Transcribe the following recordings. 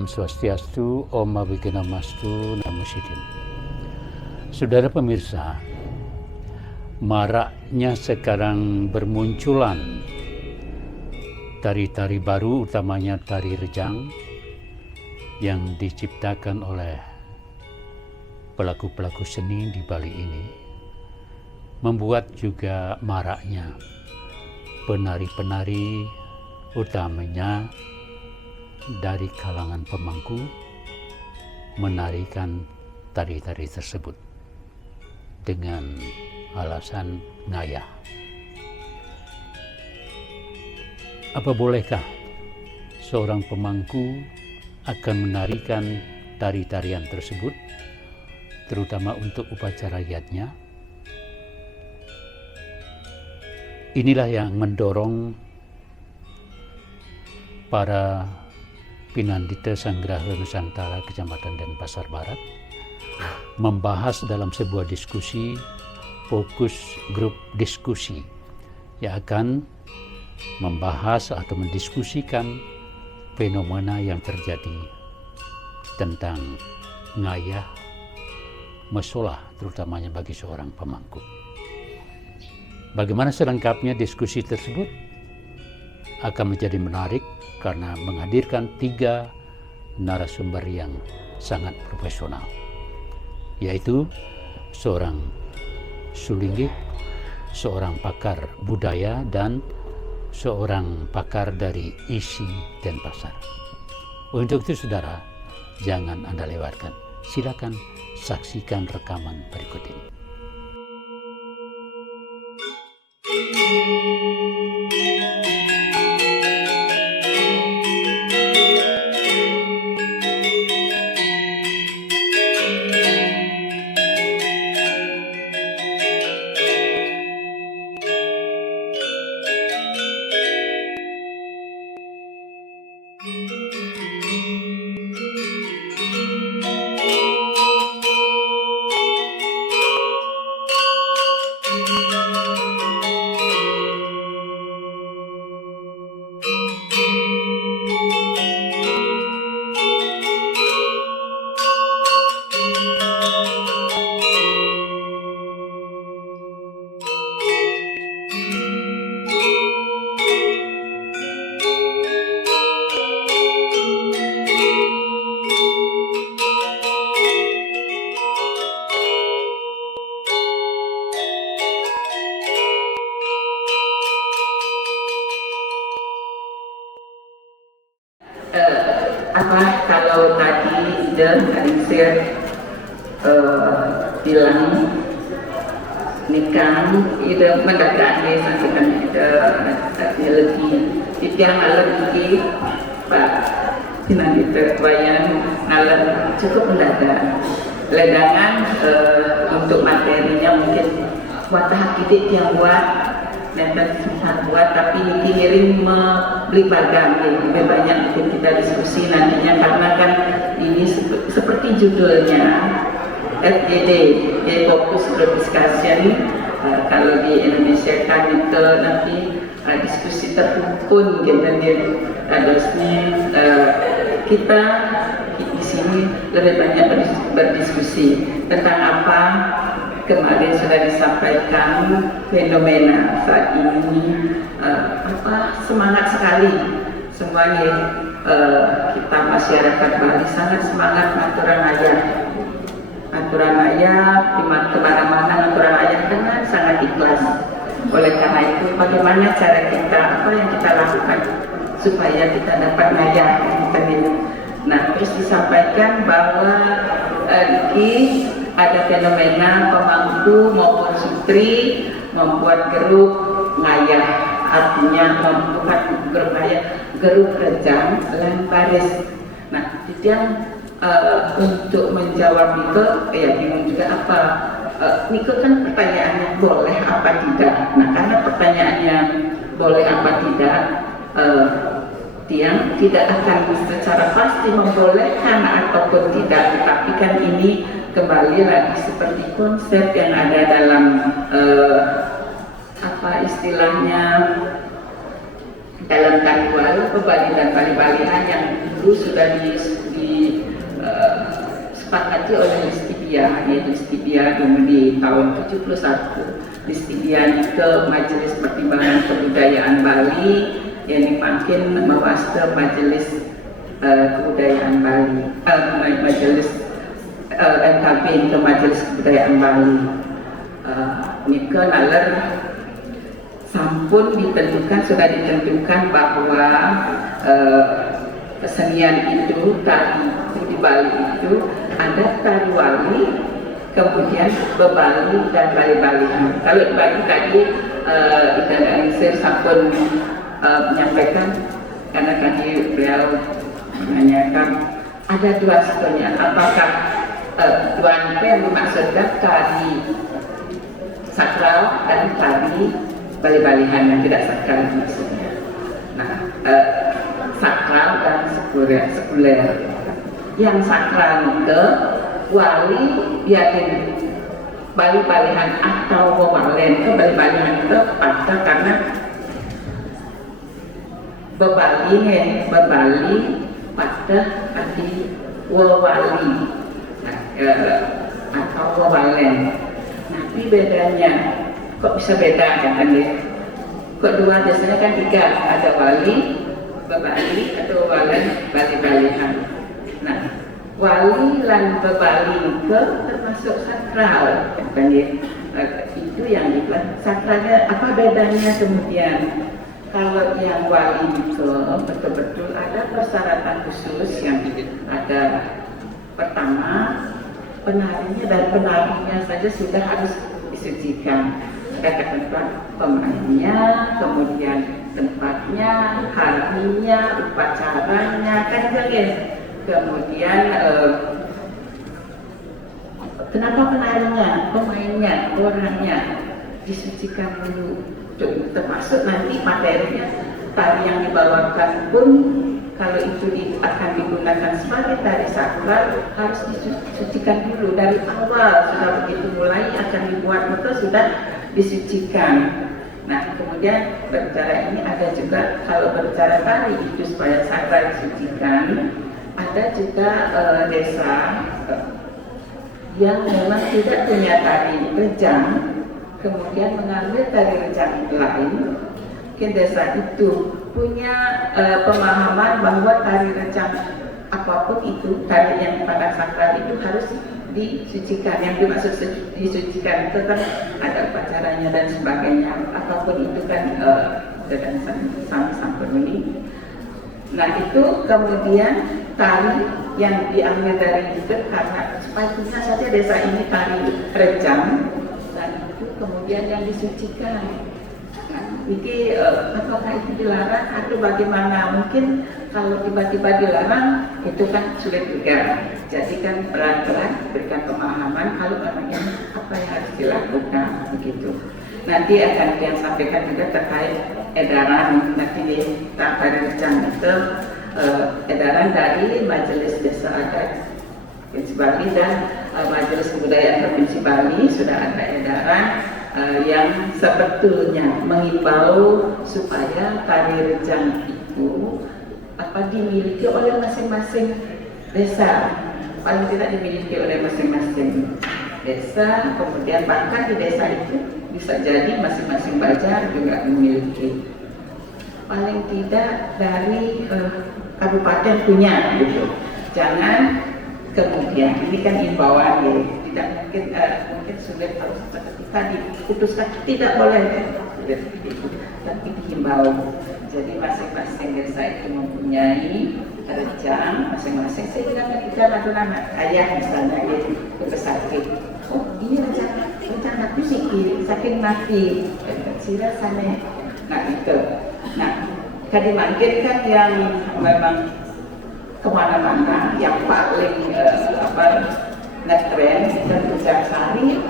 Om Swastiastu, Om Abhijnanastu, Namo Siddhin. Saudara pemirsa, maraknya sekarang bermunculan tari-tari baru, utamanya tari rejang yang diciptakan oleh pelaku-pelaku seni di Bali ini, membuat juga maraknya penari-penari, utamanya dari kalangan pemangku, menarikan tari-tari tersebut dengan alasan ngayah. Apa bolehkah seorang pemangku akan menarikan tari-tarian tersebut, terutama untuk upacara yatnya? Inilah yang mendorong para Pinandita Sanggraha Nusantara Kecamatan Denpasar Barat membahas dalam sebuah diskusi, fokus grup diskusi yang akan membahas atau mendiskusikan fenomena yang terjadi tentang ngayah mesolah, terutamanya bagi seorang pemangku. Bagaimana selengkapnya diskusi tersebut akan menjadi menarik karena menghadirkan 3 narasumber yang sangat profesional, yaitu seorang sulinggih, seorang pakar budaya, dan seorang pakar dari ISI Denpasar. Untuk itu saudara, jangan Anda lewatkan. Silakan saksikan rekaman berikut ini. Kalau tadi saya bilang nikah itu mendadak disampaikan lebih yang lebih Pak Pinandita Wayan ngalah cukup mendadak ledangan untuk materinya mungkin watah kidik yang buat dan sempat buat, tapi dikirim beli bagan, lebih banyak mungkin kita diskusi nantinya karena kan ini seperti judulnya FGD, Fokus Group Discussion. Kalau di Indonesia kan itu nanti diskusi terhimpun gitu, harusnya kita di sini lebih banyak berdiskusi tentang apa kemarin sudah disampaikan fenomena saat ini, semangat sekali semuanya kita masyarakat Bali sangat semangat aturan ayah di mana-mana aturan ayah dengan sangat ikhlas. Oleh karena itu bagaimana cara kita, apa yang kita lakukan supaya kita dapat ngayah Nah, terus disampaikan bahwa ada fenomena pemangku maupun sutri membuat grup ngayah, artinya membuat grup ngayah, grup rejang dan baris. Nah, yang untuk menjawab itu, bingung juga apa. Itu kan pertanyaannya boleh apa tidak. Nah, karena pertanyaannya boleh apa tidak, yang tidak akan secara pasti membolehkan ataupun tidak, tetapi kan ini kembali lagi seperti konsep yang ada dalam istilahnya dalam Kariwal, Bali dan Bali-Balian yang dulu sudah disepakati oleh Listidia, yaitu Listidia di tahun 71. Listidia ke Majelis Pertimbangan Kebudayaan Bali yang dipanggil Mawasta Majelis Kebudayaan Bali, Majelis MKB ke Majelis Kebudayaan Bali. Nika nalar sampun sudah ditentukan bahwa kesenian itu tari di Bali itu ada tari wali, kemudian bebali dan bali-balian. Kalau di Bali tadi Ikan Anisir sampun menyampaikan, karena tadi beliau menanyakan ada dua sebetulnya, apakah tuan yang dimaksudkan tari sakral dan tari bali-balian yang tidak sakral maksudnya. Nah, sakral dan sekuler. Yang sakral itu wali biarin bali-balian atau wawalen ke bali-balian itu pada karena bebali pada tadi wawali atau wawalen. Tapi bedanya kok bisa beda kan ya? Kok dua biasanya kan tiga, ada wali, bebali atau wawalen, bali-balian. Nah, wali lan bebali ke termasuk sakral kan ya? Itu yang dibilang sakralnya. Apa bedanya kemudian? Kalau yang wali itu betul-betul ada persyaratan khusus yang ada. Pertama, penarinya dan penarinya saja sudah harus disucikan. Ada tempat pemainnya, kemudian tempatnya, harinya, upacaranya, kan gitu. Kemudian kenapa penarinya, pemainnya, orangnya disucikan dulu. Termasuk nanti materinya, tari yang dibawakan pun kalau itu akan digunakan sebagai tari sakral harus disucikan dulu dari awal. Sudah begitu mulai akan dibuat betul sudah disucikan. Nah, kemudian berbicara ini ada juga kalau berbicara tari itu supaya sakral disucikan, ada juga desa yang memang tidak punya tari rejang, kemudian mengambil tari rejang lain. Mungkin desa itu punya pemahaman bahwa tari rejang apapun itu, tari yang pada sakral itu harus disucikan. Yang dimaksud disucikan itu kan ada upacaranya dan sebagainya. Apapun itu kan dan sama-sama ini. Nah, itu kemudian tari yang diambil dari itu karena sepatutnya saja desa ini tari rejang, dan itu kemudian yang disucikan. Nah, ini apakah itu dilarang atau bagaimana? Mungkin kalau tiba-tiba dilarang itu kan sulit juga. Jadi kan pelan-pelan berikan pemahaman kalau memangnya apa yang harus dilakukan begitu. Nanti akan yang sampaikan juga terkait edaran nanti di tari rejang itu edaran dari Majelis Desa Adat Provinsi Bali dan Majelis Kebudayaan Provinsi Bali sudah ada edaran yang sebetulnya mengimbau supaya tari rejang itu dimiliki oleh masing-masing desa, paling tidak dimiliki oleh masing-masing desa. Kemudian bahkan di desa itu bisa jadi masing-masing bajar juga memiliki, paling tidak dari kabupaten punya gitu. Jangan kemudian ini kan imbauan ya, tidak mungkin sulit harus ketika diputuskan tidak boleh tapi dihimbau. Jadi masing-masing desa itu mempunyai rejang masing-masing. Saya bilang ketika anak ayah misalnya gitu sakit, oh ini rejang mati saking mati sira sana. Nah itu, nah tadi mungkin kan yang memang kemana-mana yang paling ngetren dan rejang sari,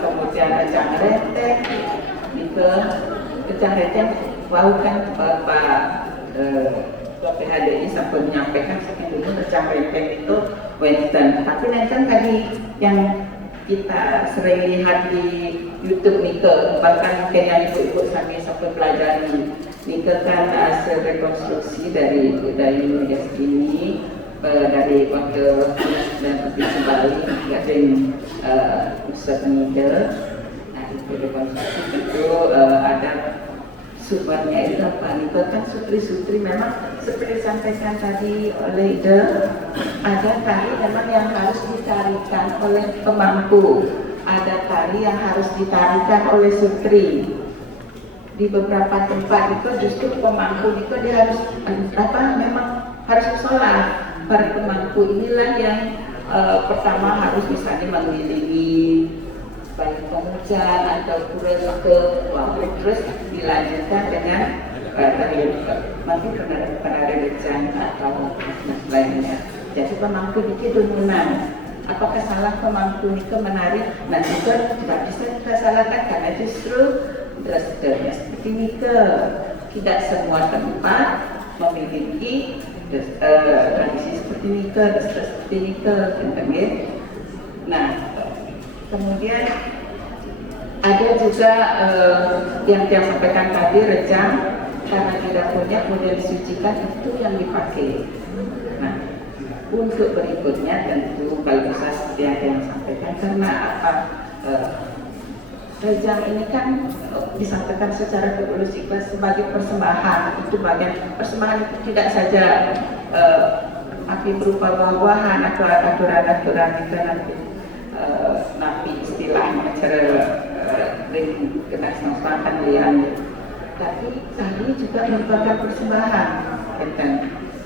kemudian rejang retek, itu rejang retek. Wau kan Pak PHDI sampai menyampaikan sebetulnya rejang retek itu western, tapi nenten tadi yang kita sering lihat di YouTube Nika, bahkan mungkin yang ibu-ibu sampai pelajari Nika kan hasil rekonstruksi dari budaya Indonesia ini dari waktu dan provinsi Bali Gading pusat Nida. Nah itu rekonstruksi itu ada sumbernya itu apa? Itu kan sutri-sutri memang seperti disampaikan tadi oleh Ida, ada tari memang yang harus ditarikan oleh pemangku, ada tari yang harus ditarikan oleh sutri. Di beberapa tempat itu justru pemangku itu dia harus memang harus sholat. Para pemangku inilah yang pertama harus misalnya mengelilingi baik pengujan atau terus dilanjutkan dengan nanti penari bejang atau lainnya. Jadi pemangku itu dumunan. Apakah salah pemangku itu menari? Nah itu tidak bisa kita salahkan karena justru drasnya seperti ini tidak semua tempat memiliki tradisi seperti ini seperti ini. Nah kemudian ada juga yang sampaikan tadi rejang karena tidak punya kemudian disucikan itu yang dipakai. Nah untuk berikutnya tentu kalau bisa seperti yang sampaikan karena apa rejang ini kan disampaikan secara teologis sebagai persembahan. Itu bagian persembahan itu tidak saja api berupa buah-buahan atau aturan-aturan itu nanti napi istilahnya cara kena selatan lian. Tapi tadi juga merupakan persembahan.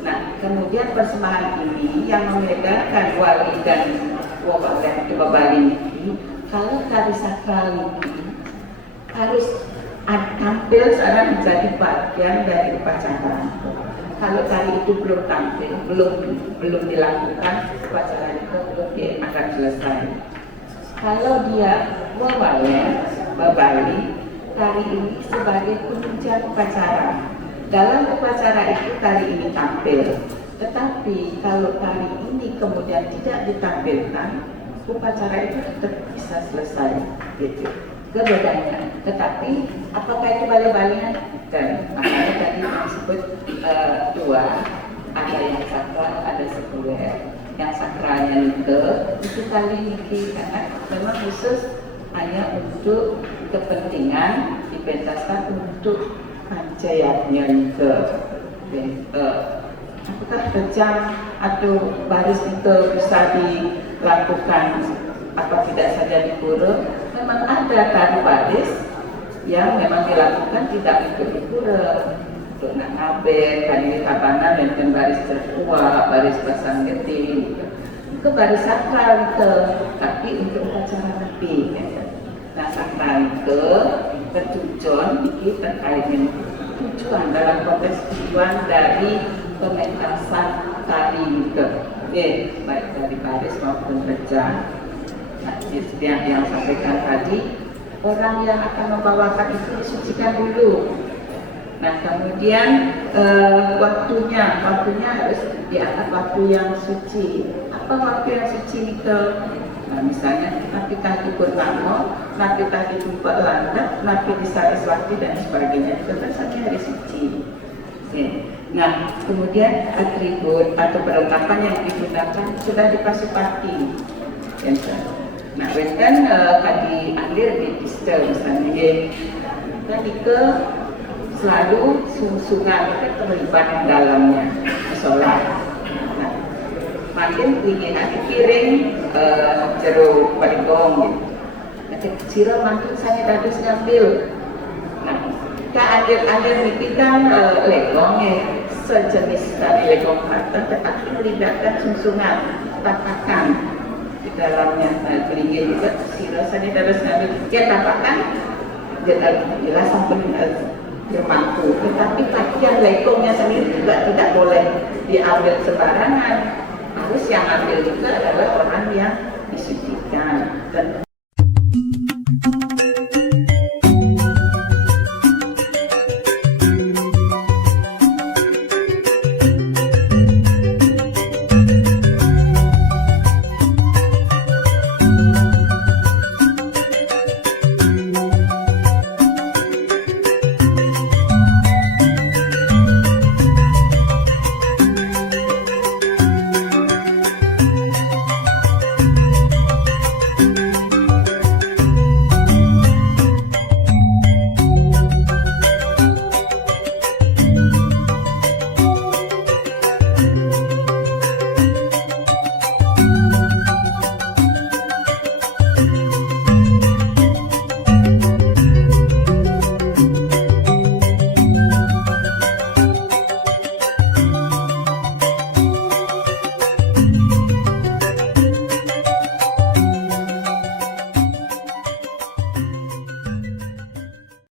Nah kemudian persembahan ini yang membedakan wali dan wabali ini. Kalau tari sakral ini harus tampil secara menjadi bagian dari upacara. Kalau tari itu belum tampil, belum dilakukan, upacara itu belum akan selesai. Kalau dia Bali, tari ini sebagai penunjang upacara. Dalam upacara itu tari ini tampil. Tetapi kalau tari ini kemudian tidak ditampilkan, upacara itu tetap bisa selesai, gitu. Kebedaannya. Tetapi apakah itu balik-balikan? Dan makanya tadi disebut dua, ada yang sakral, ada sekuler. Yang sakralnya itu kali ini karena memang khusus hanya untuk kepentingan dipentaskan untuk pancayatnya apakah kejam atau baris itu bisa dilakukan apa tidak saja di pura? Memang ada tari baris yang memang dilakukan tidak untuk di pura, untuk nak ngaben, kali tabanan dan baris tertua, baris pasang geti, itu baris sakral itu, tapi untuk upacara nabi. Nah sakral itu bertujuan ini terkait dengan tujuan dalam konteks tujuan dari pementasan tari itu, baik dari baris maupun rejang. Nah, yang sampaikan tadi, orang yang akan membawakan itu disucikan dulu. Nah, kemudian waktunya harus dianggap waktu yang suci. Apa waktu yang suci itu? Nah, misalnya napi kaki purnama, napi kaki tumpak landap, napi di Saraswati dan sebagainya. Itu kan satu hari suci. Nah, kemudian atribut atau perlengkapan yang digunakan sudah dipasupati. Nah, kan kadi alir di distel misalnya, kan ke selalu sungsungan itu terlibat di dalamnya sholat. Nah, makin ingin piring jeruk baligong, nanti sirah makin saya dadus ngambil. Nah, kita alir kita legongnya sejenis dari legong paten, tetapi melibatkan sungsungan tapakan di dalamnya. Kelingin juga sirah saya dadus ngambil. Ya tapakan jelas sampun bermangku, tetapi bagian legongnya sendiri juga tidak boleh diambil sembarangan. Harus yang ambil juga adalah orang yang disucikan. Dan